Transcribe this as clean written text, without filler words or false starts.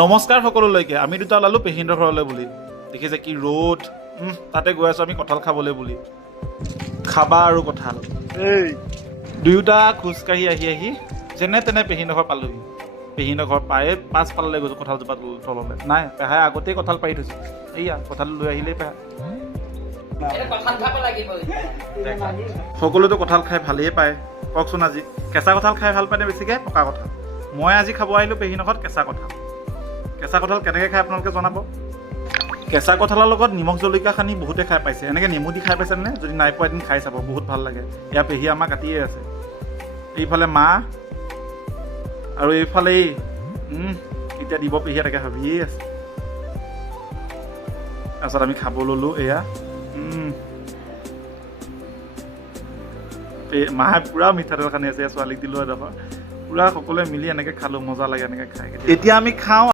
নমস্কাৰ সকলোলৈকে আমি দুটা ওলালো পেহিহঁতৰ ঘৰলৈ বুলি দেখিছে কি ৰ'দ তাতে গৈ আছো আমি কঁঠাল খাবলৈ বুলি খাবা আৰু কঁঠাল দুয়োটা খোজকাঢ়ি আহি যেনে তেনে পেহিহঁতৰ ঘৰ পালোহি পেহিহঁতৰ ঘৰ পায়ে পাছফালে গৈছোঁ কঁঠালজোপা তললৈ নাই পেহাই আগতেই কঁঠাল পাৰি থৈছে এইয়া কঁঠাল লৈ আহিলেই পেহা সকলোতো কঁঠাল খাই ভালেই পায় কওকচোন আজি কেঁচা কঁঠাল খাই ভাল পায়নে বেছিকৈ পকা কঁঠাল মই আজি খাব আহিলোঁ পেহিহঁতৰ ঘৰত কেঁচা কঁঠাল কেনেকৈ খাই আপোনালোকে জনাব কেঁচা কঁঠালৰ লগত নিমখ জলকীয়া সানি বহুতে খাই পাইছে এনেকৈ নেমু দি খাই পাইছেনে যদি নাই পোৱা এদিন খাই চাব বহুত ভাল লাগে এয়া পেহী আমাৰ কাটিয়ে আছে এইফালে মা আৰু এইফালে এতিয়া দিব পেহীয়ে তাকে ভাবিয়েই আছে তাৰপিছত আমি খাব ল'লোঁ এয়া মায়ে পূৰা মিঠাতেল সানি আছে ছোৱালীক দিলোঁ এডোখৰ পূৰা সকলোৱে মিলি এনেকৈ খালোঁ মজা লাগে এনেকৈ খাই এতিয়া আমি খাওঁ